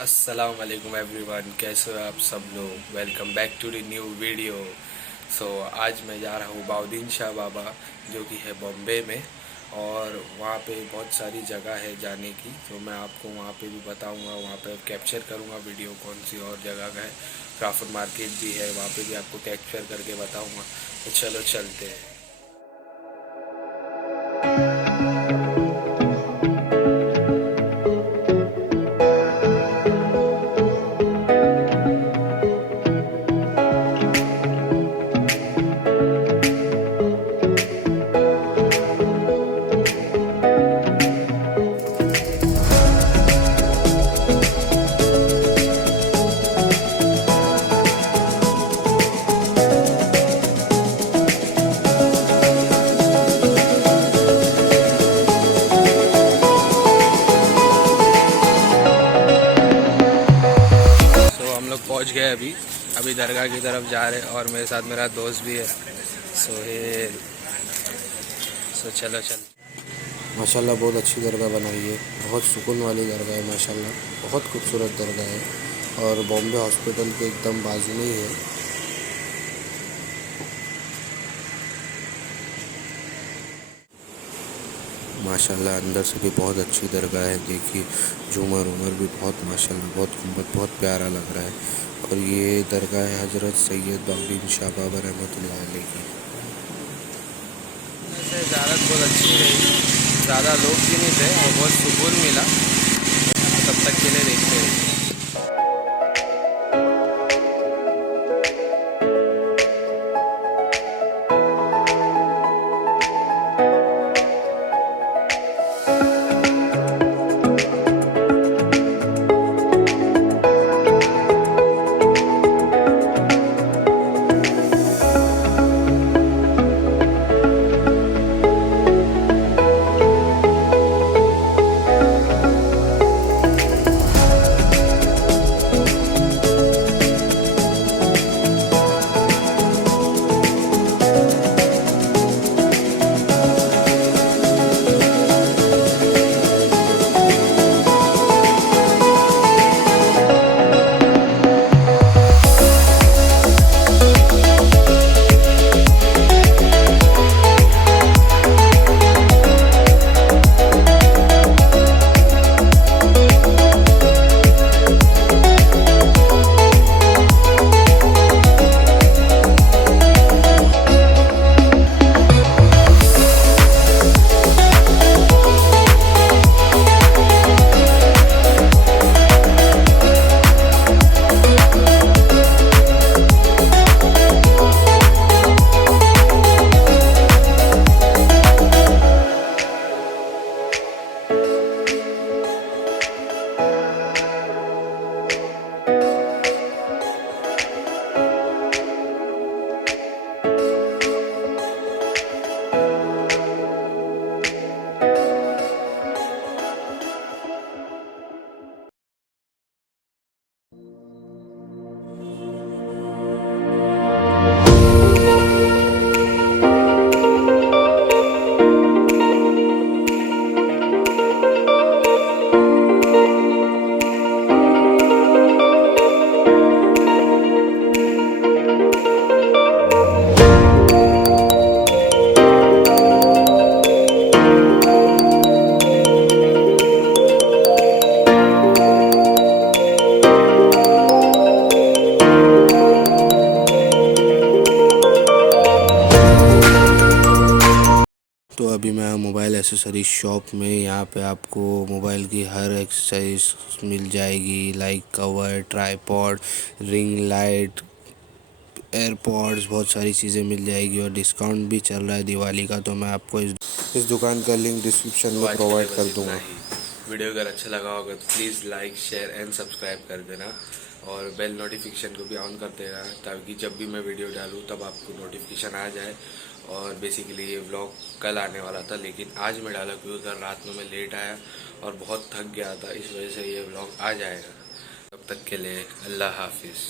अस्सलाम वालेकुम एवरीवन, कैसे हो आप सब लोग। Welcome back to the new video. आज मैं जा रहा हूँ bahauddin शाह बाबा जो कि है बॉम्बे में, और वहाँ पे बहुत सारी जगह है जाने की। तो मैं आपको वहाँ पे भी बताऊँगा, वहाँ पे कैप्चर करूँगा वीडियो कौन सी और जगह का है। क्रॉफर्ड मार्केट भी है, वहाँ पे भी आपको कैप्चर करके बताऊँगा। तो चलो चलते हैं। पहुंच गए अभी दरगाह की तरफ जा रहे हैं, और मेरे साथ मेरा दोस्त भी है सोहेल। चलो माशाल्लाह बहुत अच्छी दरगाह बनाई है, बहुत सुकून वाली दरगाह है माशाल्लाह, बहुत खूबसूरत दरगाह है और बॉम्बे हॉस्पिटल के एकदम बाजू में ही है। माशाल्लाह अंदर से भी बहुत अच्छी दरगाह है। देखिए झूमर उमर भी बहुत माशाल्लाह बहुत गुम्बद बहुत प्यारा लग रहा है। और ये दरगाह है हज़रत सैयद bahauddin शाह बाबा रहमतुल्लाह अलैह की। ज़्यारत बहुत अच्छी रही, ज़्यादा लोग भी नहीं थे और बहुत सुकून मिला। तब तक के लिए देखते हैं। तो अभी मैं मोबाइल एसेसरीज शॉप में, यहाँ पे आपको मोबाइल की हर एक्सेसरीज मिल जाएगी, like cover, tripod, ring light, AirPods, बहुत सारी चीज़ें मिल जाएगी और डिस्काउंट भी चल रहा है दिवाली का। तो मैं आपको इस दुकान का लिंक डिस्क्रिप्शन में प्रोवाइड कर दूँगा। वीडियो अगर अच्छा लगा होगा तो please like share and subscribe कर देना, और बेल नोटिफिकेशन को भी ऑन कर देना, ताकि जब भी मैं वीडियो डालूँ तब आपको नोटिफिकेशन आ जाए। और बेसिकली ये व्लॉग कल आने वाला था, लेकिन आज मैं डाला क्योंकि कल रात में मैं लेट आया और बहुत थक गया था, इस वजह से ये व्लॉग आ जाएगा। तब तक के लिए अल्लाह हाफिज़।